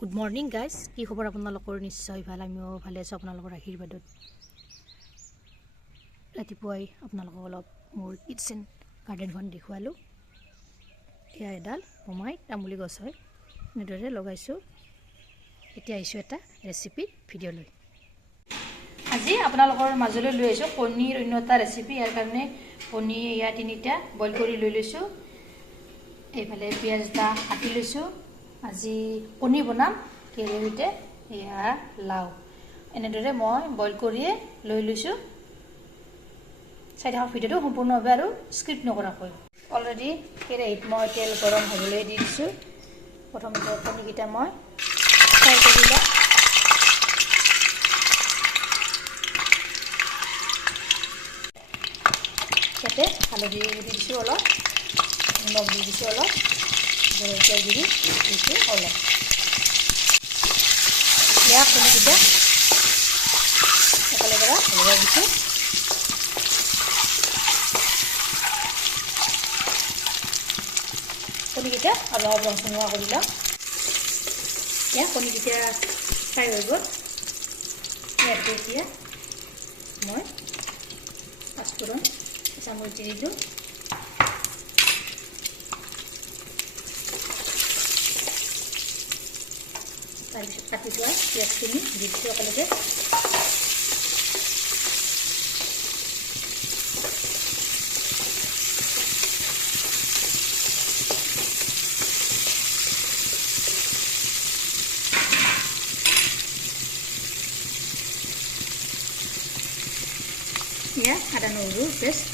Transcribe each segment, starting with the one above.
Good morning guys কি খবৰ আপোনালোকৰ? নিশ্চয় ভাল আমিও ভালে আছোঁ আপোনালোকৰ আশীৰ্বাদত। ৰাতিপুৱাই আপোনালোকক অলপ মোৰ কিটচেন গাৰ্ডেনখন দেখুৱালোঁ। এয়া এডাল মোমাই তামুলী গছ হয়। এনেদৰে লগাইছোঁ। এতিয়া আহিছোঁ এটা ৰেচিপি ভিডিঅ' লৈ। আজি আপোনালোকৰ মাজলৈ লৈ আহিছোঁ কণীৰ অন্য এটা ৰেচিপি ইয়াৰ কাৰণে কণী এয়া তিনিটা বইল কৰি লৈ লৈছোঁ। এইফালে পিঁয়াজ এটা কাটি লৈছোঁ। আজি কণী বনাম সৈতে, এয়া লাও। এনেদৰে মই বইল কৰিয়ে লৈ লৈছোঁ। চাই থাকক ভিডিঅ'টো সম্পূৰ্ণভাৱে আৰু স্ক্ৰিপ্ট নকৰাকৈ অলৰেডি কেৰাহীত মই তেল গৰম হ'বলৈ দি দিছোঁ। প্ৰথমতে কণীকেইটা মই ফ্ৰাই কৰি লওঁ। ইয়াতে হালধি দি দিছোঁ অলপ, নিমখ দি দিছোঁ অলপ। জলকীয়া গুড়ি দিছোঁ অলপ। ইয়াক কণীকেইটা একেলগে লগাই দিছোঁ কণীকেইটা অলপ ৰং চঙোৱা কৰি লওঁ ইয়াত কণীকেইটা ফ্ৰাই হৈ গ'ল। ইয়াতে এতিয়া মই পাঁচফোৰণ চামুচ দি দিলোঁ তাৰপিছত কাটি থোৱা পিঁয়াজখিনি দি দিছোঁ একেলগে এয়া আদা নহৰু পেষ্ট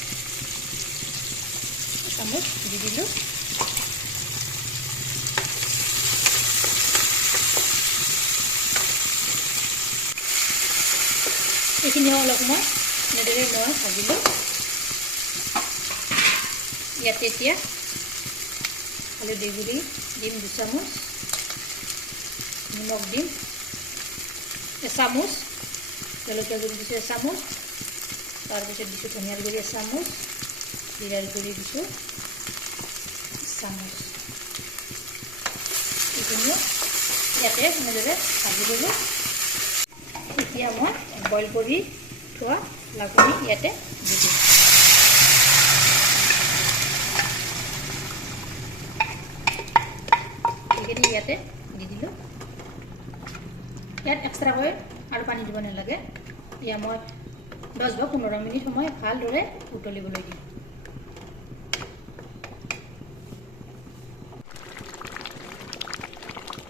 চামুচ দি দিলোঁ এইখিনি অলপ মই এনেদৰে মই ভাজিলোঁ ইয়াতে এতিয়া হালধি গুড়ি দিম দুচামুচ নিমখ দিম এচামুচ জলকীয়া গুড়ি দিছোঁ এচামুচ তাৰপিছত দিছোঁ ধনিয়াৰ গুড়ি এচামুচ জিৰাৰ গুড়ি দিছোঁ চামুচ এইখিনিও ইয়াতে এনেদৰে ভাজি ল'লোঁ এতিয়া মই কৰি থোৱা লাওখিনি ইয়াতে দি দিম। এইখিনি ইয়াতে দি দিলোঁ। ইয়াত এক্সট্ৰাকৈ আৰু পানী দিব নালাগে। এতিয়া মই দহ বা পোন্ধৰ মিনিট সময় ভালদৰে উতলিবলৈ দিম।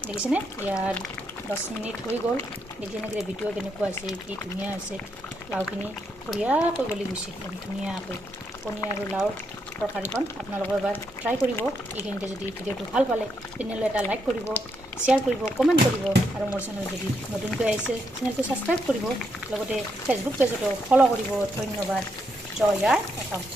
দেখিছেনে? ইয়াত দহ মিনিট হৈ গ'ল। দেখিছেনে গ্ৰেভিটো কেনেকুৱা আছে, কি ধুনীয়া আছে, লাওখিনি বঢ়িয়াকৈ গলি গৈছে, একদম ধুনীয়াকৈ। কণী আৰু লাওৰ তৰকাৰীখন আপোনালোকে এবাৰ ট্ৰাই কৰিব। এইখিনিতে যদি ভিডিঅ'টো ভালো পালে, তেনেহ'লে এটা লাইক কৰিব শ্বেয়াৰ কৰিব কমেণ্ট কৰিব আৰু মোৰ চেনেল যদি নতুনকৈ আহিছে চেনেলটো ছাবস্ক্ৰাইব কৰিব। লগতে ফেচবুক পেজতো ফ'ল' কৰিব। ধন্যবাদ। জয় আই একাউণ্ট